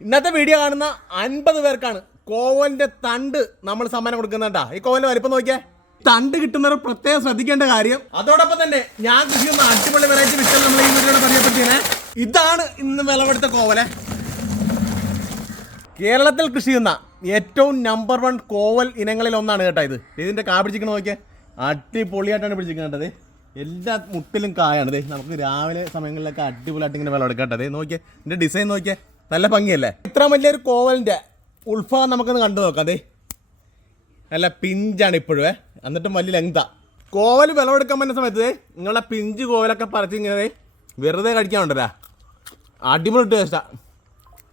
ഇന്നത്തെ വീഡിയോ കാണുന്ന അൻപത് പേർക്കാണ് കോവലിന്റെ തണ്ട് നമ്മൾ സമ്മാനം കൊടുക്കുന്നുണ്ടാ ഈ കോവലിന്റെ വലിപ്പം നോക്കിയേ. തണ്ട് കിട്ടുന്നവർ പ്രത്യേകം ശ്രദ്ധിക്കേണ്ട കാര്യം അതോടൊപ്പം തന്നെ ഞാൻ കൃഷി ചെയ്യുന്ന അടിപൊളി വെറൈറ്റി വിഷം നമ്മൾ ഈ വീഡിയോ പരിചയപ്പെടുത്തിയേ ഇതാണ് ഇന്ന് വിളവെടുത്ത കോവലെ. കേരളത്തിൽ കൃഷി ചെയ്യുന്ന ഏറ്റവും നമ്പർ വൺ കോവൽ ഇനങ്ങളിൽ ഒന്നാണ് കേട്ടോ ഇത്. ഇതിന്റെ കാ പിടിച്ചിക്കണ നോക്കിയേ. അടിപൊളിയായിട്ടാണ് പിടിച്ചിരിക്കുന്നത് എല്ലാ മുട്ടിലും കായാണ് നമുക്ക് രാവിലെ സമയങ്ങളിലൊക്കെ അടിപൊളിയായിട്ട് ഇങ്ങനെ വിളവെടുക്കാം കേട്ടോ ദേ നോക്കിയേ. ഇതിന്റെ ഡിസൈൻ നോക്കിയേ. നല്ല ഭംഗിയല്ലേ? ഇത്ര വലിയൊരു കോവലിന്റെ ഉത്ഭവം നമുക്കൊന്ന് കണ്ടു നോക്കാം ദേ. നല്ല പിഞ്ചാണ് ഇപ്പോഴേ എന്നിട്ടും വലിയ ലെങ്താ കോവൽ വിളവെടുക്കാൻ പറ്റുന്ന സമയത്ത് നിങ്ങളുടെ നിങ്ങളെ പിഞ്ച് കോവലൊക്കെ പറിച്ച് ഇങ്ങനെ വെറുതെ വെറുതെ കഴിക്കാനുണ്ടല്ലോ അടിപൊളി ടേസ്റ്റാ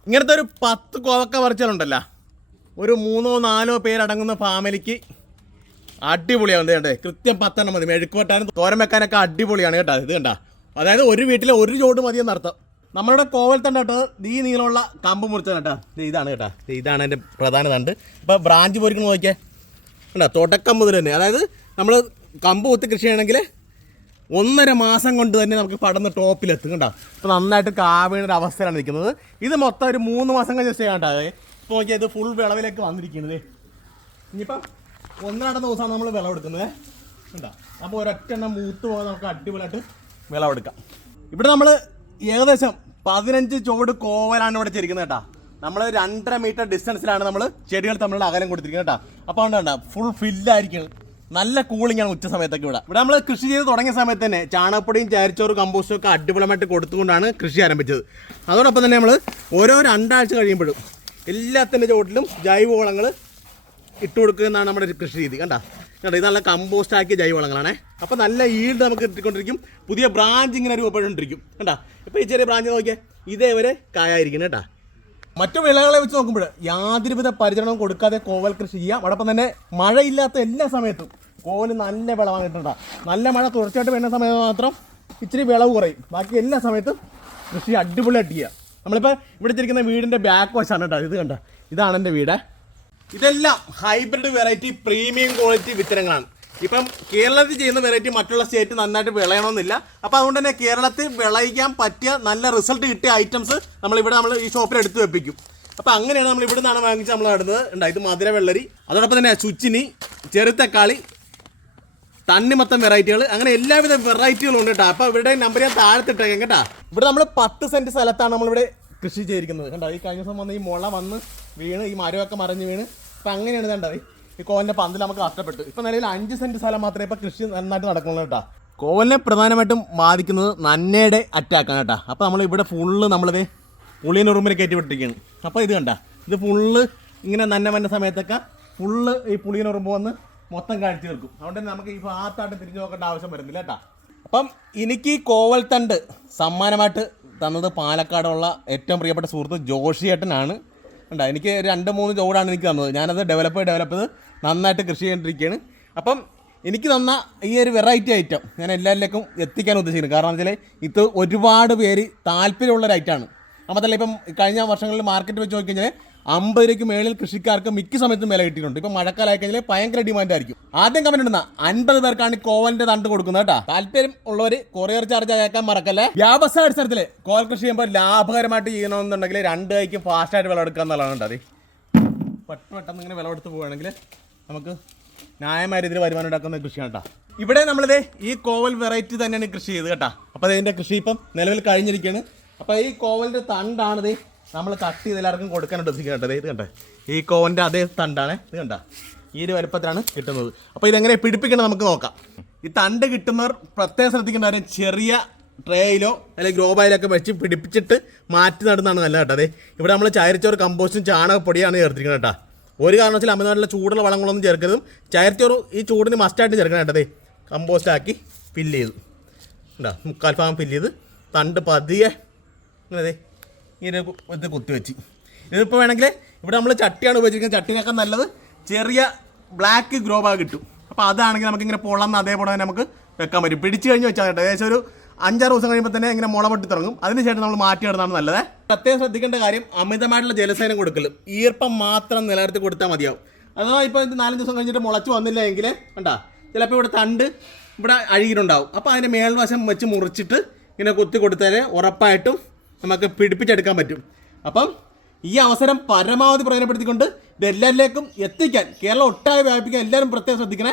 ഇങ്ങനത്തെ ഒരു പത്ത് കോവക്ക പറിച്ചാലുണ്ടല്ലോ. ഒരു മൂന്നോ നാലോ പേരടങ്ങുന്ന ഫാമിലിക്ക് അടിപൊളിയാണ് കണ്ടേ. കൃത്യം പത്തെണ്ണം മതി. മെഴുക്കുവട്ടാനും തോരം വെക്കാനൊക്കെ അടിപൊളിയാണ് കേട്ടോ ഇത് കണ്ട. അതായത് ഒരു വീട്ടിലെ ഒരു ചോട് മതിയെന്ന് അർത്ഥം നമ്മളുടെ കോവൽ തണ്ട് കേട്ടോ. ഈ നീളമുള്ള കമ്പ് മുറിച്ചത് കേട്ടോ. ഇതാണ് കേട്ടോ. ഇതാണ് എന്റെ പ്രധാന തണ്ട്. ഇപ്പോൾ ബ്രാഞ്ച് പൊരിക്കണ നോക്കിയേ. കണ്ടോ? തുടക്കം മുതൽ തന്നെ. അതായത് നമ്മൾ കമ്പ് കുത്തി കൃഷി ചെയ്യണമെങ്കിൽ ഒന്നര മാസം കൊണ്ട് തന്നെ നമുക്ക് പടന്ന് ടോപ്പിലെത്തും കേട്ടോ ഇപ്പോൾ നന്നായിട്ട് കാവീണ ഒരു അവസ്ഥയിലാണ് നിൽക്കുന്നത്. ഇത് മൊത്തം ഒരു മൂന്ന് മാസം കഴിഞ്ഞ് ചെയ്യാൻ കേട്ടോ ഇപ്പോൾ നോക്കിയാൽ ഇത് ഫുൾ വിളവിലേക്ക് വന്നിരിക്കുന്നത് ഇനിയിപ്പം ഒന്നരണ്ട ദിവസമാണ് നമ്മൾ വിളവെടുക്കുന്നത്. കണ്ടോ? അപ്പോൾ ഒരൊറ്റ എണ്ണം മൂത്ത് പോകാൻ നമുക്ക് അടിപൊളിയായിട്ട് വിളവെടുക്കാം. ഇവിടെ നമ്മൾ ഏകദേശം പതിനഞ്ച് ചുവട് കോവലാണ് ഇവിടെ ചെരിക്കുന്നത് കേട്ടാ. നമ്മൾ രണ്ടര മീറ്റർ ഡിസ്റ്റൻസിലാണ് നമ്മൾ ചെടികൾ തമ്മിലുള്ള അകലം കൊടുത്തിരിക്കുന്നത് കേട്ടോ. അപ്പോൾ അതുകൊണ്ടാണ് ഫുൾ ഫില്ലായിരിക്കും നല്ല കൂളിംഗ് ആണ് ഉച്ച സമയത്തൊക്കെ ഇവിടെ. ഇവിടെ നമ്മൾ കൃഷി ചെയ്ത് തുടങ്ങിയ സമയത്ത് തന്നെ ചാണകപ്പൊടിയും ചാരിച്ചോറും കമ്പോസ്റ്റും ഒക്കെ അടിപൊളിയായിട്ട് കൊടുത്തുകൊണ്ടാണ് കൃഷി ആരംഭിച്ചത്. അതോടൊപ്പം തന്നെ നമ്മൾ ഓരോ രണ്ടാഴ്ച കഴിയുമ്പോഴും എല്ലാത്തിന്റെ ചുവട്ടിലും ജൈവവളങ്ങൾ ഇട്ട് കൊടുക്കുക എന്നാണ് നമ്മുടെ കൃഷി രീതി. കണ്ട? കണ്ട ഇത് നല്ല കമ്പോസ്റ്റ് ആക്കിയ ജൈവവളങ്ങളാണ്. അപ്പോൾ നല്ല ഈൽഡ് നമുക്ക് കിട്ടിക്കൊണ്ടിരിക്കും. പുതിയ ബ്രാഞ്ച് ഇങ്ങനെ രൂപപ്പെട്ടുകൊണ്ടിരിക്കും കേട്ടാ ഇപ്പോൾ ഈ ചെറിയ ബ്രാഞ്ച് നോക്കിയാൽ ഇതേവരെ കായായിരിക്കും കേട്ടാ മറ്റു വിളകളെ വെച്ച് നോക്കുമ്പോൾ യാതൊരുവിധ പരിചരണവും കൊടുക്കാതെ കോവൽ കൃഷി ചെയ്യാം. അതോടൊപ്പം തന്നെ മഴയില്ലാത്ത എല്ലാ സമയത്തും കോവൽ നല്ല വിളവാണ് കിട്ടണ്ട നല്ല മഴ തുടർച്ചയായിട്ട് വരുന്ന സമയത്ത് മാത്രം ഇച്ചിരി വിളവ് കുറയും. ബാക്കി എല്ലാ സമയത്തും കൃഷി അടിപൊളിയായിട്ട് ചെയ്യുക നമ്മളിപ്പോൾ ഇവിടെ ഇരിക്കുന്ന വീടിന്റെ ബാക്ക് വശമാണ് കേട്ടോ ഇത് കണ്ട. ഇതാണ് എന്റെ വീട്. ഇതെല്ലാം ഹൈബ്രിഡ് വെറൈറ്റി പ്രീമിയം ക്വാളിറ്റി വിത്തനങ്ങളാണ്. ഇപ്പം കേരളത്തിൽ ചെയ്യുന്ന വെറൈറ്റി മറ്റുള്ള സ്റ്റേറ്റ് നന്നായിട്ട് വിളയണമെന്നില്ല. അപ്പോൾ അതുകൊണ്ട് തന്നെ കേരളത്തിൽ വിളയിക്കാൻ പറ്റിയ നല്ല റിസൾട്ട് കിട്ടിയ ഐറ്റംസ് നമ്മളിവിടെ നമ്മൾ ഈ ഷോപ്പിൽ എടുത്തു വെപ്പിക്കും. അപ്പോൾ അങ്ങനെയാണ് നമ്മൾ ഇവിടെ നിന്നാണ് വാങ്ങിച്ച് നമ്മൾ നടുന്നത് ഉണ്ടായത് ഇത് മധുര വെള്ളരി അതോടൊപ്പം തന്നെ ചുച്ചിനി ചെറുത്തക്കാളി തണ്ണിമത്തം വെറൈറ്റികൾ അങ്ങനെ എല്ലാവിധ വെറൈറ്റികളും ഉണ്ട് കേട്ടോ അപ്പോൾ ഇവരുടെ നമ്പർ ഞാൻ താഴത്തിട്ടേക്കാം കേട്ടോ. ഇവിടെ നമ്മൾ പത്ത് സെന്റ് സ്ഥലത്താണ് നമ്മളിവിടെ കൃഷി ചെയ്തിരിക്കുന്നത്. കണ്ടോ ഈ കഴിഞ്ഞ ദിവസം വന്ന് ഈ മുള വന്ന് വീണ് ഈ മരമൊക്കെ മറിഞ്ഞ് വീണ്. അപ്പം അങ്ങനെയാണ് കണ്ടത് ഈ കോവലിന്റെ പന്തിൽ നമുക്ക് നഷ്ടപ്പെട്ടു. ഇപ്പൊ നിലവിൽ അഞ്ച് സെന്റ് സ്ഥലം മാത്രമേ ഇപ്പോൾ കൃഷി നന്നായിട്ട് നടക്കുന്നുള്ളൂ കേട്ടോ. കോവലിനെ പ്രധാനമായിട്ടും ബാധിക്കുന്നത് നന്നയുടെ അറ്റാക്കാണ് കേട്ടോ. അപ്പോൾ നമ്മൾ ഇവിടെ ഫുള്ള് നമ്മളിത് പുളിയനുറുമ്പിനെ കയറ്റി വിട്ടിരിക്കുകയാണ് അപ്പോൾ ഇത് കണ്ട ഇത് ഫുള്ള് ഇങ്ങനെ നന്ന വന്ന സമയത്തൊക്കെ ഫുള്ള് ഈ പുളിയനുറുമ്പ് വന്ന് മൊത്തം കാഴ്ച തീർക്കും. അതുകൊണ്ട് തന്നെ നമുക്ക് ഈ ഭാഗത്തായിട്ട് തിരിഞ്ഞു നോക്കേണ്ട ആവശ്യം വരുന്നില്ല കേട്ടോ. അപ്പം എനിക്ക് ഈ കോവൽ തണ്ട് സമ്മാനമായിട്ട് തന്നത് പാലക്കാടുള്ള ഏറ്റവും പ്രിയപ്പെട്ട സുഹൃത്ത് ജോഷിയേട്ടനാണ്. ഉണ്ടോ എനിക്ക് രണ്ട് മൂന്ന് ചോടാണ് എനിക്ക് തന്നത്. ഞാനത് ഡെവലപ്പ് ഡെവലപ്പ് ചെയ്ത് നന്നായിട്ട് കൃഷി ചെയ്തുകൊണ്ടിരിക്കുകയാണ് അപ്പം എനിക്ക് തന്ന ഈ ഒരു വെറൈറ്റി ഐറ്റം ഞാൻ എല്ലാവരിലേക്കും എത്തിക്കാൻ ഉദ്ദേശിക്കുന്നത് കാരണം വെച്ചാൽ ഇത് ഒരുപാട് പേര് താല്പര്യമുള്ള ഒരു ഐറ്റമാണ് അപ്പോൾ ഇപ്പം കഴിഞ്ഞ വർഷങ്ങളിൽ മാർക്കറ്റ് വെച്ച് നോക്കിക്കഴിഞ്ഞാൽ അമ്പത് രൂപയ്ക്ക് മേളിൽ കൃഷിക്കാർക്ക് മിക്ക സമയത്തും വില കിട്ടിയിട്ടുണ്ട്. ഇപ്പം മഴക്കാലമായി കഴിഞ്ഞാൽ ഭയങ്കര ഡിമാൻഡ് ആയിരിക്കും. ആദ്യം കമന്റ് ഇടുന്ന അൻപത് പേർക്കാണ് കോവലിന്റെ തണ്ട് കൊടുക്കുന്നത് കേട്ടോ. താല്പര്യം ഉള്ളവർ കൊറിയർ ചാർജ് അയക്കാൻ മറക്കല്ലേ? വ്യാവസായ അടിസ്ഥാനത്തിൽ കോവൽ കൃഷി ചെയ്യുമ്പോൾ ലാഭകരമായിട്ട് ചെയ്യണമെന്നുണ്ടെങ്കിൽ രണ്ട് കൈക്ക് ഫാസ്റ്റായിട്ട് വിളവെടുക്കുക എന്നുള്ളതാണ് കേട്ടോ പെട്ടെന്ന് പെട്ടെന്ന് ഇങ്ങനെ വിളവെടുത്ത് പോവുകയാണെങ്കിൽ നമുക്ക് ന്യായമായ രീതിയിൽ വരുമാനം ഉണ്ടാക്കുന്ന കൃഷിയാണ് കേട്ടോ. ഇവിടെ നമ്മളിത് ഈ കോവൽ വെറൈറ്റി തന്നെയാണ് കൃഷി ചെയ്ത് കേട്ടോ. അപ്പോൾ അതിന്റെ കൃഷി ഇപ്പം നിലവിൽ കഴിഞ്ഞിരിക്കുകയാണ്. അപ്പോൾ ഈ കോവലിന്റെ തണ്ടാണിത് നമ്മൾ കട്ട് ചെയ്ത് എല്ലാവർക്കും കൊടുക്കാനായിട്ട് ഉദ്ദേശിക്കുന്നത് ഇത് കണ്ടേ? ഈ കോവന്റെ അതേ തണ്ടാണ്. ഇത് കണ്ട? ഈ ഒരു വലുപ്പത്തിലാണ് കിട്ടുന്നത്. അപ്പോൾ ഇതെങ്ങനെ പിടിപ്പിക്കണം നമുക്ക് നോക്കാം. ഈ തണ്ട് കിട്ടുന്നവർ പ്രത്യേകം ശ്രദ്ധിക്കേണ്ട കാര്യം ചെറിയ ട്രേയിലോ അല്ലെങ്കിൽ ഗ്രോ ബായിലൊക്കെ വെച്ച് പിടിപ്പിച്ചിട്ട് മാറ്റി നടുന്നതാണ് നല്ല കേട്ടോ. അതെ ഇവിടെ നമ്മൾ ചായരിച്ചോറ് കമ്പോസ്റ്റും ചാണകപ്പൊടിയാണ് ചേർത്തിരിക്കുന്നത് കേട്ടോ. ഒരു കാരണവശാലും അമിതമായിട്ടുള്ള ചൂടുള്ള വളങ്ങളൊന്നും ചേർക്കരുതും. ചായരിച്ചോറ് ഈ ചൂടിന് മസ്റ്റായിട്ട് ചേർക്കണം കേട്ടതേ കമ്പോസ്റ്റ് ആക്കി ഫില്ല് ചെയ്തു. കേട്ടോ മുക്കാൽ ഭാഗം ഫില്ല് ചെയ്ത് തണ്ട് പതിയെ ദേ ഇങ്ങനെ ഇത് കുത്തി വെച്ച്. ഇതിപ്പോൾ വേണമെങ്കിൽ ഇവിടെ നമ്മൾ ചട്ടിയാണ് ഉപയോഗിച്ചിരിക്കുന്നത്. ചട്ടിനൊക്കെ നല്ലത് ചെറിയ ബ്ലാക്ക് ഗ്രോ ബാഗ് കിട്ടും. അപ്പോൾ അതാണെങ്കിൽ നമുക്ക് ഇങ്ങനെ പൊളന്ന് അതേപോലെ തന്നെ നമുക്ക് വെക്കാൻ പറ്റും. പിടിച്ചു കഴിഞ്ഞ് വെച്ചാൽ കേട്ടോ ഏകദേശം ഒരു അഞ്ചാറ് ദിവസം കഴിയുമ്പോൾ തന്നെ ഇങ്ങനെ മുള പൊട്ടി തുടങ്ങും. അതിനുശേഷം നമ്മൾ മാറ്റി ഇടുന്നതാണ് നല്ലത്. പ്രത്യേകം ശ്രദ്ധിക്കേണ്ട കാര്യം അമിതമായിട്ടുള്ള ജലസേനം കൊടുക്കൽ ഈർപ്പം മാത്രം നിലനിർത്തി കൊടുത്താൽ മതിയാവും. അഥവാ ഇപ്പോൾ ഇത് നാലഞ്ച് ദിവസം കഴിഞ്ഞിട്ട് മുളച്ച് വന്നില്ല എങ്കിൽ കണ്ടാ ചിലപ്പോൾ ഇവിടെ തണ്ട് ഇവിടെ അഴുകിയിട്ടുണ്ടാവും. അപ്പോൾ അതിന്റെ മേൽവശം വെച്ച് മുറിച്ചിട്ട് ഇങ്ങനെ കുത്തി കൊടുത്താൽ ഉറപ്പായിട്ടും നമുക്ക് പിടിപ്പിച്ചെടുക്കാൻ പറ്റും. അപ്പം ഈ അവസരം പരമാവധി പ്രയോജനപ്പെടുത്തിക്കൊണ്ട് ഇത് എല്ലാവരിലേക്കും എത്തിക്കാൻ കേരളം ഒട്ടാകെ വ്യാപിപ്പിക്കാൻ എല്ലാവരും പ്രത്യേകം ശ്രദ്ധിക്കണേ.